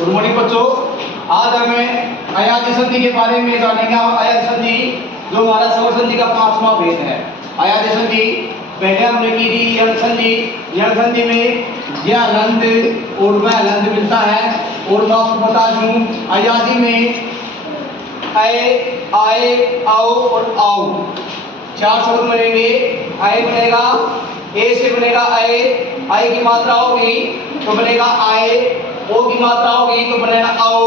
Good morning बच्चों, आज हमें अयाची संधि के बारे में जानेंगे। अयाची संधि जो हमारा स्वर संधि का 5वां भेद है। अयाची संधि पहले हमने की थी यण संधि। यण संधि में यह लंद और वह लंद मिलता है। और मैं आपको बता दूं, अयाची में अय, आए, आओ और आओ 4 शब्द बनेंगे। आए बनेगा, ए से बनेगा अय, आई की मात्रा होगी तो बनेगा आए, ओ की मात्रा होगी तो बनेगा आओ,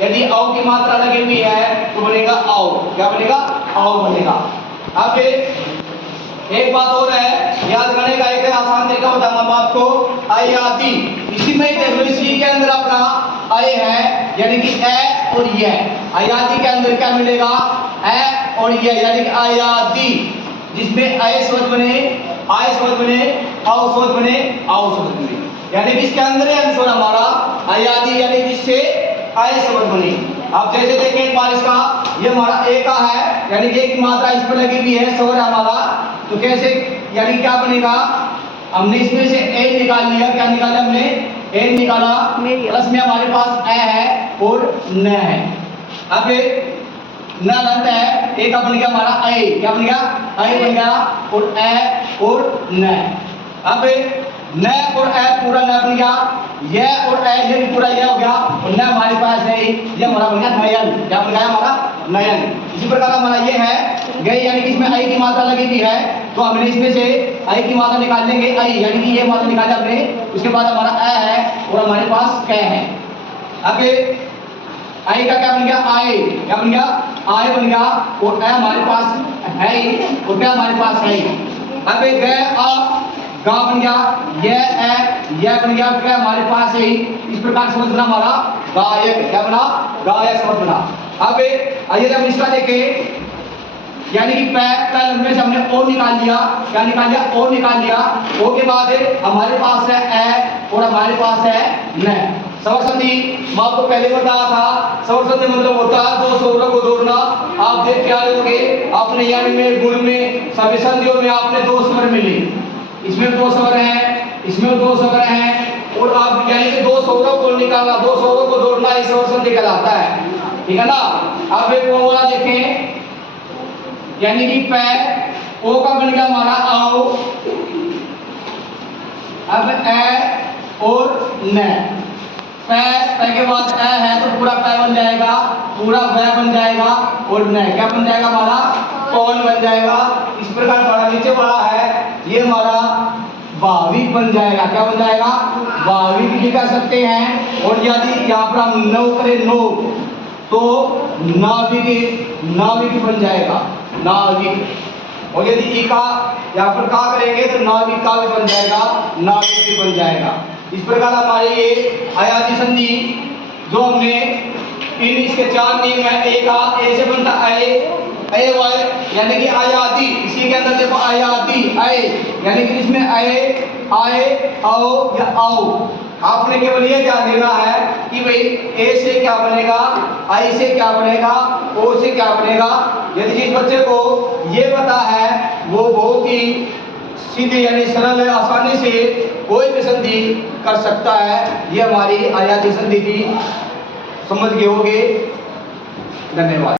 यदि आओ की मात्रा लगी हुई है तो बनेगा आओ। क्या बनेगा? आओ बनेगा। अब एक बात और है, याद करने का एक आसान तरीका बताऊंगा मैं आपको। अयाची, इसी में देख लो, इसी के अंदर अपना अय है यानी कि ए और ये। अयाची के अंदर क्या मिलेगा? ए और ये यानी कि अयाची, जिसमें अय शब्द बने, आय शब्द बने, आओ शब्द बने, आओ शब्द बने, यानी कि इसके अंदर है अंश हमारा अयाची, यानी जिससे आय शब्द बने। अब जैसे देखें एक बार इसका, ये हमारा ए का है यानी कि एक मात्रा इस पर लगी हुई है, स्वर हमारा, तो कैसे यानी क्या बनेगा? हमने इसमें से ए निकाल लिया। क्या निकाला हमने? ए निकाला, प्लस में हमारे पास ए है और न है। अब न लंत है, ए का बन गया हमारा अय। क्या बन गया? अय बन गया और ए और न। अब न और ए पूरा न बन गया, ये और ए ये पूरा ये हो गया और न हमारे पास है, ये हमारा बन गया नयन। क्या बन गया हमारा? नयन। इसी प्रकार हमारा ये है गई, यानी कि इसमें आई की मात्रा लगी हुई है तो हमने इसमें से आई की मात्रा निकाल लेंगे, आई यानी कि ये मात्रा निकाला हमने। उसके बाद हमारा ए है और हमारे पास कै है। अब आई का क्या बन गया? आए। क्या बन गया? आए बन गया और ए हमारे पास है और क्या हमारे पास है। अब ग गा बन गया, यह बन गया, क्या हमारे पास है। इस प्रकार समझ बना हमारा गायक। क्या बना? गायक समझ बना। अब आइए हम इसका देखें, यानी कि पहले में से हमने ओ निकाल लिया। क्या निकाल लिया? ओ निकाल लिया। ओ के बाद हमारे पास है ए और हमारे पास है न। स्वर संधि मैं आपको पहले बताया था, स्वर संधि मतलब होता है दो स्वरों को जोड़ना। आप देख क्या होंगे अपने यानी में गुण में सभी संधियों में आपने दो स्वर मिले, इसमें दो स्वर हैं, इसमें दो स्वर हैं, और आप यानी कि दो स्वरों को निकालना, दो स्वरों को जोड़ना इस स्वर संधि कहलाता है। ठीक है ना? अब एक वो वाला देखें, यानी कि पै, ओ का बन गया हमारा आओ, अब ए और न। पै के बाद ए है तो पूरा पै बन जाएगा, पूरा वह बन जाएगा और न क्या बन जाएगा हमारा? कौन बन जाएगा। इस प्रकार हमारा नीचे वाला है ये हमारा भाविक बन जाएगा। क्या बन जाएगा? भाविक भी कह सकते हैं। और यदि यहाँ पर हम नौ करें, नो, तो नाविक, नाविक बन जाएगा, नाविक। और यदि ई का यहाँ पर का करेंगे तो नाविक का भी बन जाएगा, नाविक भी बन जाएगा। इस प्रकार हमारे ये अयाची संधि जो हमने इन इसके 4 नियम है। ए का, ए से बनता अय, अय वाय यानी कि अयाची। इसी के अंदर देखो अयाची, अय यानी कि इसमें अय, आए, आओ या आओ। आपने केवल ये ध्यान देना है कि भाई ए से क्या बनेगा, आई से क्या बनेगा, ओ से क्या बनेगा। यदि जिस बच्चे को ये पता है वो बहुत ही सीधे यानी सरल आसानी से कोई भी संधि कर सकता है। ये हमारी अयाची संधि की समझ गए होंगे। धन्यवाद।